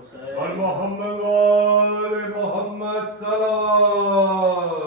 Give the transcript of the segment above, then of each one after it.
और मोहम्मद वाले मोहम्मद सलावत।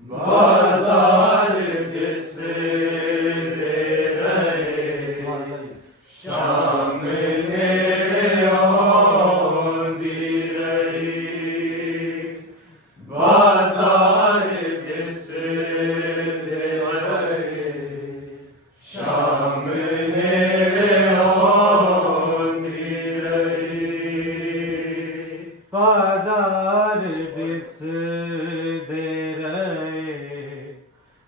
Bazaar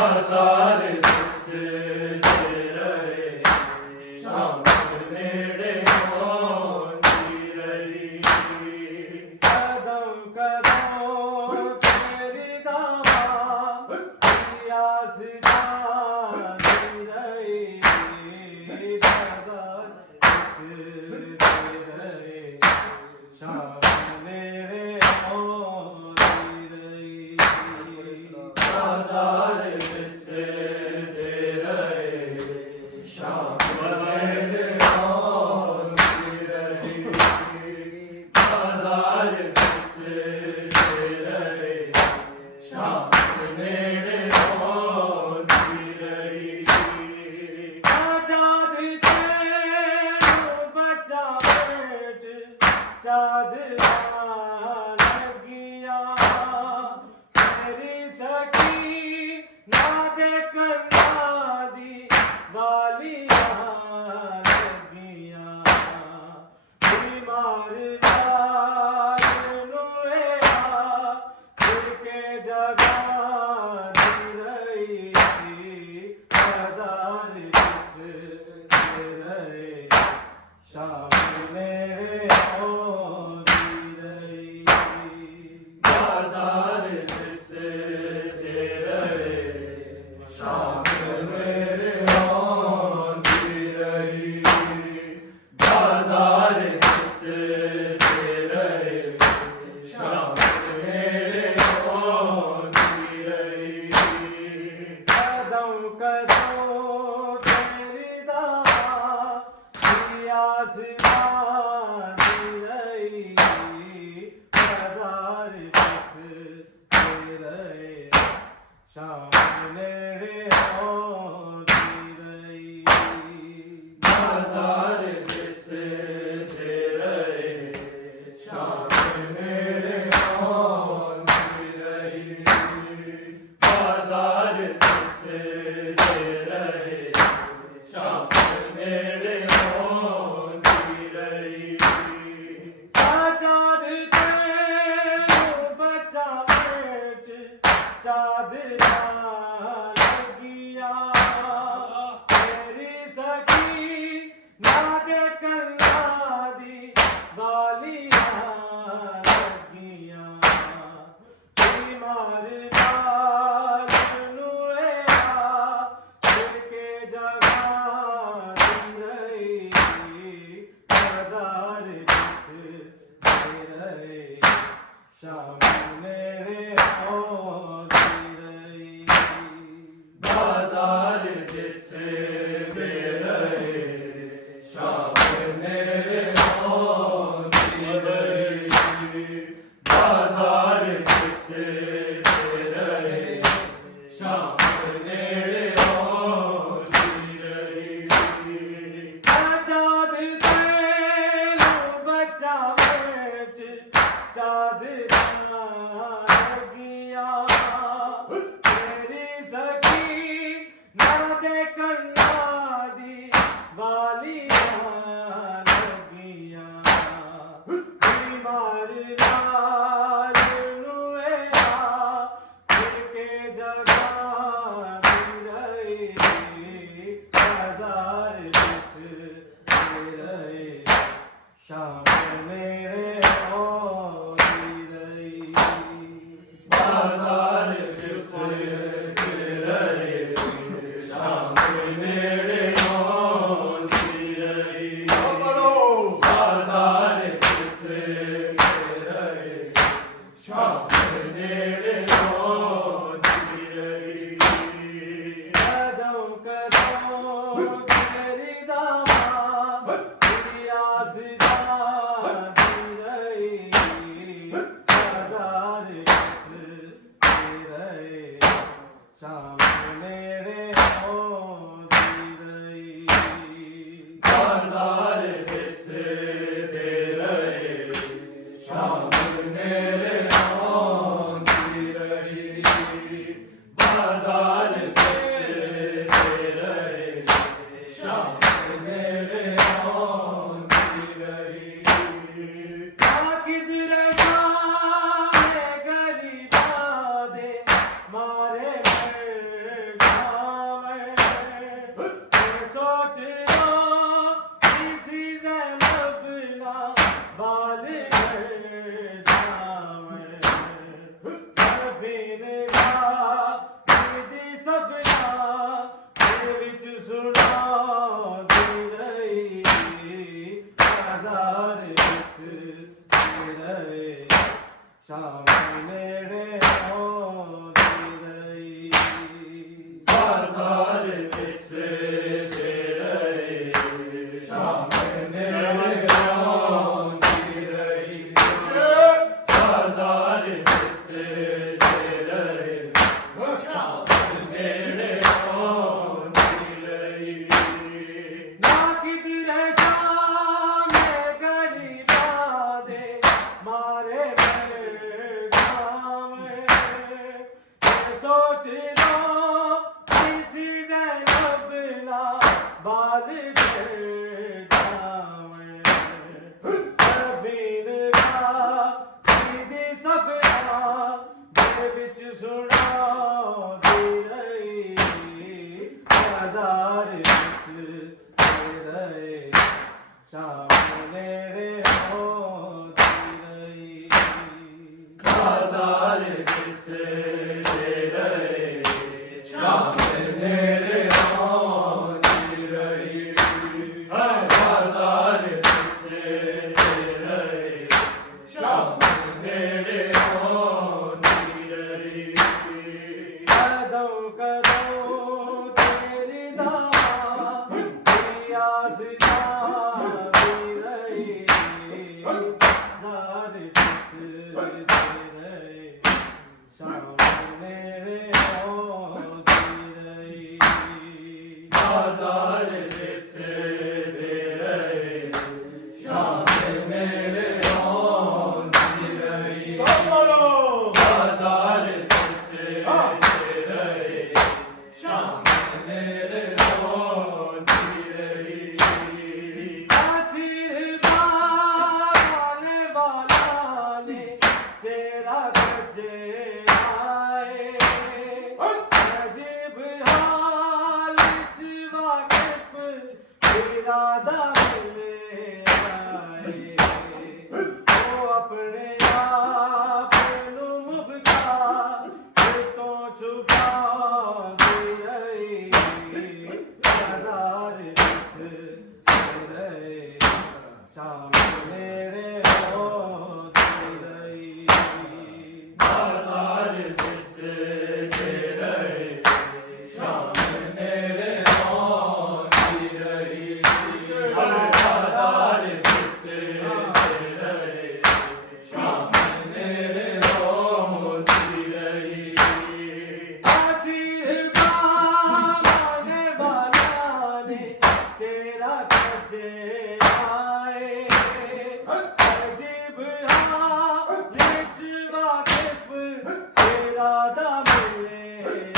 ਬਾਜ਼ਾਰ ਦਿਸਦੇ ਰਹੇ ਸ਼ਾਮ ਨੇੜੇ ਆਉਂਦੀ ਰਹੀ ਕਦਮ ਕਦਮ ਤੇਰੀ ਦਾਵਾ ਪਿਆਸ ਜਾਂਦੀ ਰਹੀ ਬਾਜ਼ਾਰ ਦਿਸਦੇ ਰਹੇ ਸ਼ਾਮ ਨੇੜੇ ਆਉਂਦੀ ਰਹੀ ਬਾਜ਼ਾਰ ਦਿਸਦੇ ਰਹੇ ਸ਼ਾਮ ਨੇੜੇ ਆਉਂਦੀ ਰਹੀ ਬਾਜ਼ਾਰ ਦਿਸਦੇ ਰਹੇ ਸ਼ਾਮ ਨੇੜੇ ਆਉਂਦੀ ਰਹੀ ਆਜ਼ਾਦ ਤੈਨੂੰ ਬੱਚਾ ਬੇਟ ਚਾਦਰਾਂ ਲੱਗੀਆਂ ਤੇਰੀ ਸਖੀ ਨਾ ਦੇ ਕੰਨਾਂ ਦੀ ਵਾਲੀਆਂ ਲੱਗੀਆਂ ਬਿਮਾਰ ਜਾਨ ਨੂੰ ਆ ਫਿਰ ਕੇ ਜਗਾ ਦੀ ਰਹੀ ਬਾਜ਼ਾਰ ਦਿਸਦੇ ਰਹੇ ਸ਼ਾਮ ਨੇੜੇ ਆਉਂਦੀ ਰਹੀ ਬਾਜ਼ਾਰ ਦਿਸਦੇ ਰਹੇ ਸ਼ਾਮ ਨੇੜੇ ਆਉਂਦੀ ਰਹੀ ਬਾਜ਼ਾਰ ਦਿਸਦੇ ਰਹੇ ਸ਼ਾਮ ਨੇੜੇ ਆਉਂਦੀ ਰਹੀ ਕਦਮ ਕਦਮ ਤੇਰੀ ਦਾਵਾ ਪਿਆਸ ਜਾਂਦੀ ਰਹੀ ਬਾਜ਼ਾਰ ਦਿਸਦੇ ਰਹੇ ਸ਼ਾਮ ਨੇੜੇ ਆਉਂਦੀ ਰਹੀ ਬਾਜ਼ਾਰ ਦਿਸਦੇ ਰਹੇ ਸ਼ਾਮ ਨੇੜੇ ਆਉਂਦੀ ਰਹੀ ਬਾਜ਼ਾਰ ਦਿਸਦੇ ਰਹੇ ਸ਼ਾਮ ਨੇੜੇ ਆਉਂਦੀ ਰਹੀ ਆਜ਼ਾਦ ਤੈਨੂੰ ਬੱਚਾ ਬੇਟ ਚਾਦਰਾਂ ਲੱਗੀਆਂ ਤੇਰੀ ਸਖੀ ਨਾ ਦੇ ਕੰਨਾਂ ਦੀ ਵਾਲੀਆਂ ਲੱਗੀਆਂ ਬਿਮਾਰ ਜਾਨ ਨੂੰ ਆ ਫਿਰ ਕੇ ਜਗਾ ਦੀ ਰਹੀ ਬਾਜ਼ਾਰ ਦਿਸਦੇ ਰਹੇ ਸ਼ਾਮ ਨੇੜੇ ਆਉਂਦੀ ਰਹੀ ਬਾਜ਼ਾਰ ਦਿਸਦੇ ਰਹੇ ਸ਼ਾਮ ਨੇੜੇ ਆਉਂਦੀ ਰਹੀ ਬਾਜ਼ਾਰ ਦਿਸਦੇ ਰਹੇ ਸ਼ਾਮ ਨੇੜੇ ਆਉਂਦੀ ਰਹੀ ਆਜ਼ਾਦ ਤੈਨੂੰ ਬੱਚਾ ਬੇਟ ਚਾਦਰਾਂ ਲੱਗੀਆਂ ਤੇਰੀ ਸਖੀ ਨਾ ਦੇ ਕੰਨਾਂ ਦੀ ਵਾਲੀਆਂ ਲੱਗੀਆਂ ਬਿਮਾਰ ਲਾਲ ਨੂੰ ਆ ਫਿਰ ਕੇ ਜਗਾ ਦੀ ਰਹੀ ਬਾਜ਼ਾਰ ਦਿਸਦੇ ਰਹੇ ਸ਼ਾਮ ਨੇੜੇ ਆਉਂਦੀ ਰਹੀ ਬਾਜ਼ਾਰ ਦਿਸਦੇ ਰਹੇ ਸ਼ਾਮ ਨੇੜੇ ਆਉਂਦੀ ਰਹੀ ਬਾਜ਼ਾਰ ਦਿਸਦੇ ਰਹੇ ਸ਼ਾਮ ਨੇੜੇ ਆਉਂਦੀ ਰਹੀ ਕਦਮ ਕਦਮ ਤੇਰੀ ਦਾਵਾ ਪਿਆਸ ਜਾਂਦੀ ਰਹੀ ਬਾਜ਼ਾਰ ਦਿਸਦੇ ਰਹੇ ਸ਼ਾਮ ਨੇੜੇ ਆਉਂਦੀ ਰਹੀ ਬਾਜ਼ਾਰ ਦਿਸਦੇ ਰਹੇ ਸ਼ਾਮ ਨੇੜੇ ਆਉਂਦੀ ਰਹੀ ਬਾਜ਼ਾਰ ਦਿਸਦੇ ਰਹੇ ਸ਼ਾਮ ਨੇੜੇ ਆਉਂਦੀ ਰਹੀ ਕਿਧਰੇ ਜਾਵੇ ਗਰੀਬਾਂ ਦੇ ਮਾਰੇ बाल पर जावे सफीन का सीधी सफरा दे विच सुनाओ दी रही हजार विच रहे शाम नेड़े हो दी रही बाजार किस दे रहे शाम नेड़े होती रही बाजार किस दे रहे शाम नेड़े होती रही कदम कदम तेरी दावा तेरी आस जाती रही जार किस दे रहे शाम मेरे होती रही बाजार किस दे रहे शाम नेड़े होती रही बाजार किस दे रहे शाम नेड़े होती रही आशीर्वाद आने वाला ने तेरा गजे आए अजीब हाल वाकिफ तेरा दाम ले आए वो अपने आप नू मुख्तार तो छुपा दे रही हजार रहे शाम नेड़े होती रही बाजार किस दे रहे शाम नेड़े होती रही बाजार किस दे रहे शाम नेड़े होती रही आशीर्वाद आने वाला ने तेरा गजे आए अजीब हाल वाकिफ तेरा दाम ले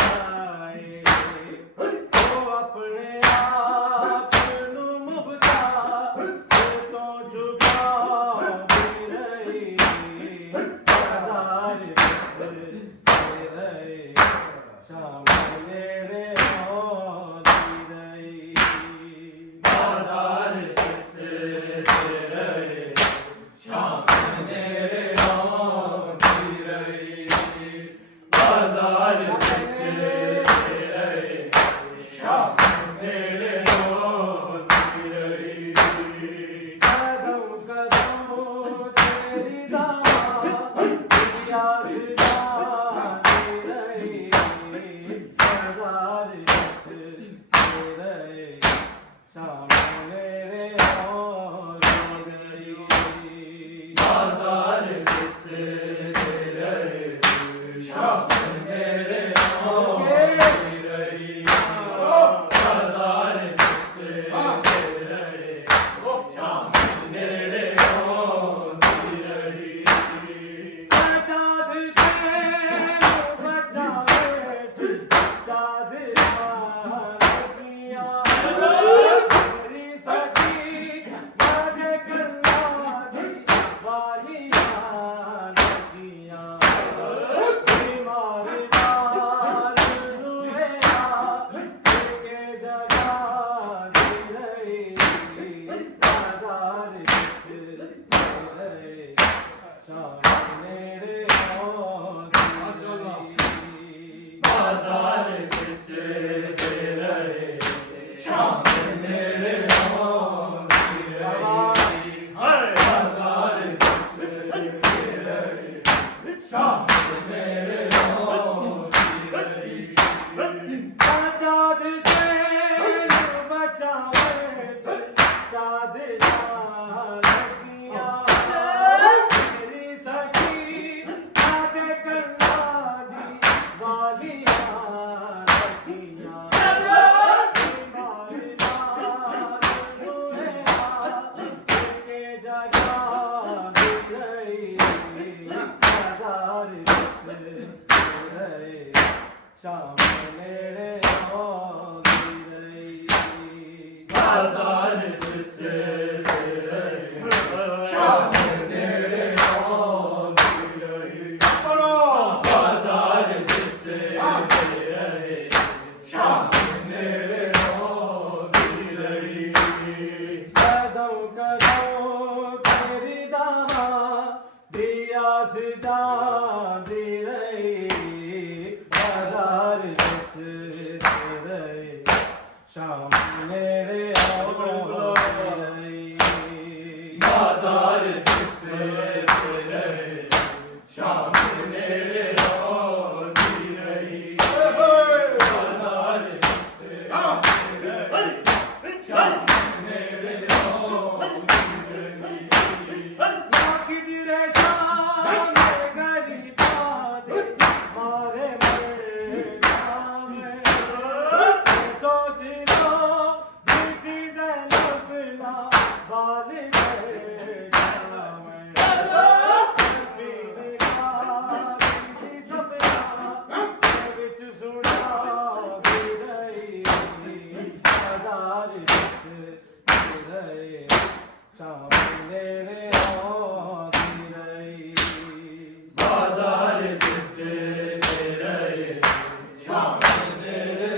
आए वो अपने आप नू मुख्तार तो छुपा दे रही हजार दे रहे शाम नेड़े होती रही बाजार किस दे रहे शाम नेड़े होती रही बाजार किस दे रहे शाम नेड़े होती रही कदम कदम तेरी दावा तेरी आस जाती रही हजार दे रहे शाम मेरे होती रही बाजार किस दे रहे शाम नेड़े होती रही बाजार किस दे रहे शाम नेड़े होती रही सजाद के बचावे सजाद लगिया तेरी सखी राधे कल्ला दी वालियां लगिया बीमार बाल रुएया के जगा दी रही बाजार किस रहे शाम नेड़े होती रही बाजार किस दे रहे शाम नेड़े होती रही बाजार किस दे रहे शाम नेड़े होती रही सजाद तेल बचावे सजाद लगिया तेरी सखी राधे कल्ला दी वालियां लगिया बाजार जिस तेरे शाम मेरे बाजार जिस तेरे शाम मेरे होती रही बाजार जिस तेरे शाम मेरे होती रही किधर शाम गरीब दे मारे मर सोच लो किसी ज़ैनबना बाल बाजार जिस तेरे शाम मेरे होती रही बाजार जिस तेरे शाम मेरे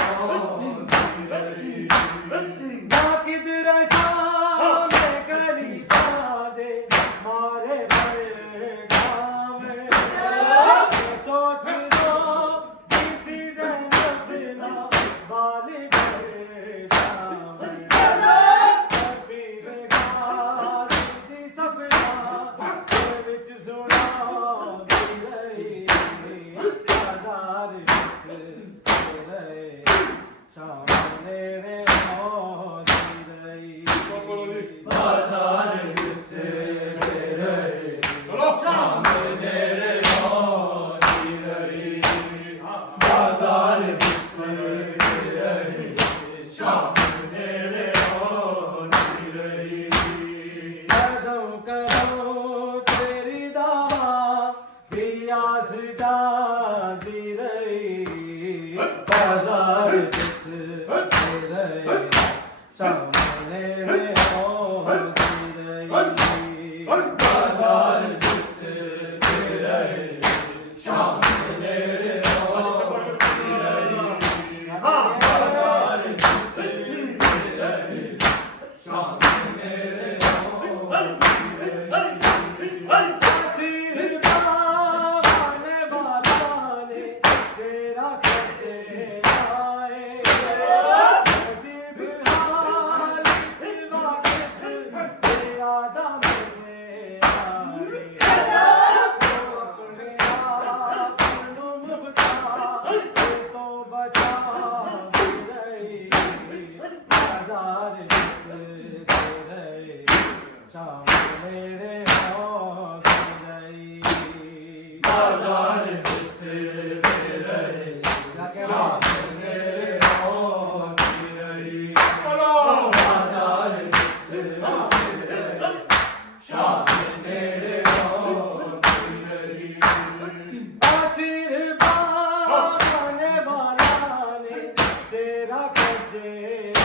होती रही किधर शाम गरीब दे मारे सोच लो किसी ज़ैनबना बाल बाजार जिस तेरे शाम मेरे होती रही बाजार जिस तेरे शाम मेरे होती रही कदम कदम तेरी दावा आस जाती रही बाजार जिस तेरे सामने में होती रही बाजार जिस तेरे शाम मेरे होती रही बाजार जिस तेरे शाम मेरे होती रही सिर पाने वाला ने तेरा करते आए अजीब हाल वाकिफ तेरा दम में आए अपने आप को मुख्तार तो बचा रही बाजार जिस तेरे शाम मेरे होती रही बाजार जिस तेरे शाम मेरे होती रही बाजार जिस तेरे शाम मेरे होती रही आशीर पाने वाला ने तेरा कजे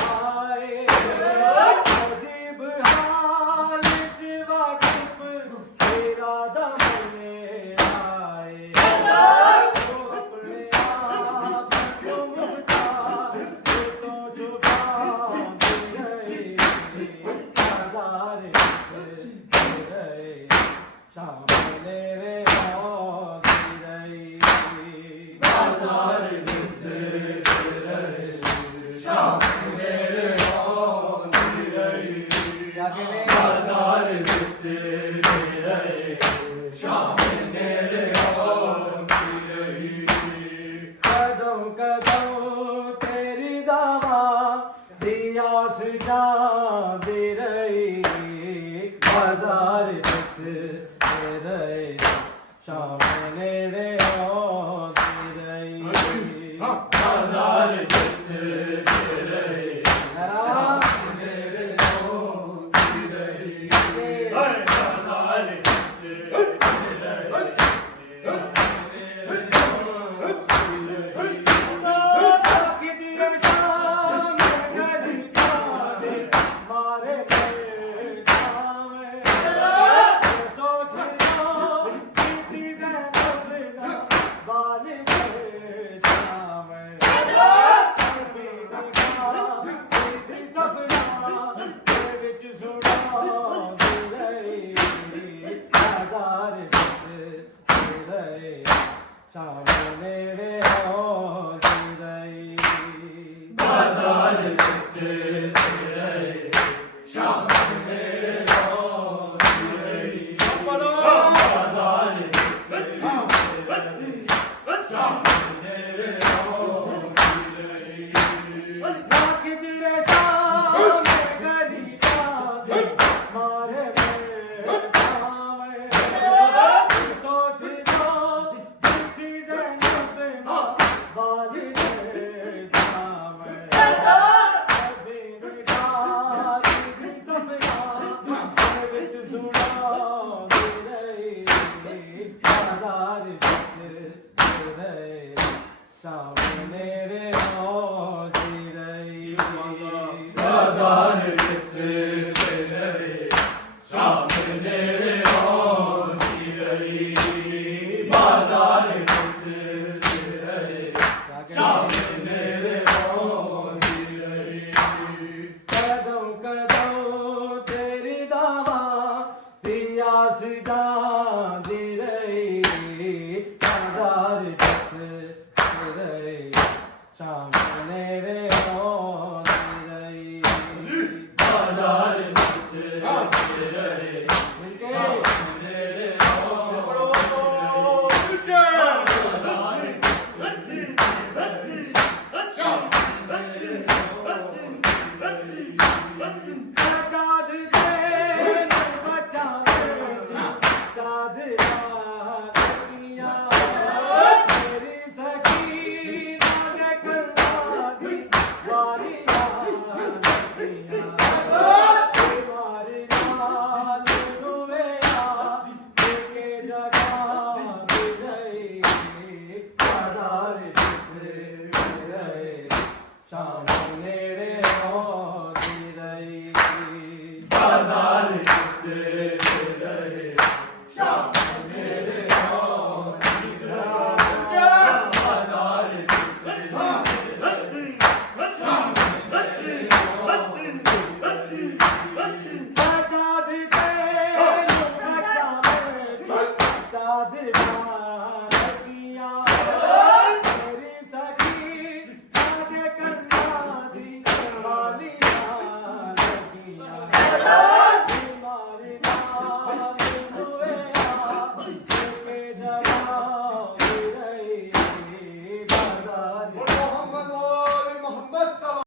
आए अजीब हाल वाकिफ तेरा दम में आए तो अपने आप को मुख्तार तो छुपा गए बाजार जिस तेरे शाम मेरे होती रही बाजार जिस तेरे शाम मेरे होती रही बाजार जिस तेरे शाम मेरे होती रही कदम कदम तेरी दावा दियास जाती रही बाजार जिस तेरे शाम मेरे होती रही बाजार जिस तेरे शाम मेरे होती रही बाजार जिस तेरे किधर शाम गरीब दे मारे सोच लो किसी ज़ैनबना बाल सपना विच सुना रहे शाम नेड़े आउंदी रही बाजार दिसदी रहे शाम नेड़े आउंदी रही बाजार दिसदी रहे शाम नेड़े आउंदी रही ना किधरे शाम गली जादे मारे पावे सोच दो किसी ज़ैनब ना बाली जावे अभी निगाह की सपना विच सुना रही बाजार दिसदी रहे शाम नेड़े आउंदी रही बाजार दिसदी रहे शाम नेड़े आउंदी रही बाजार दिसदी रहे शाम नेड़े आउंदी रही कदम कदम तेरी दावा पियास जा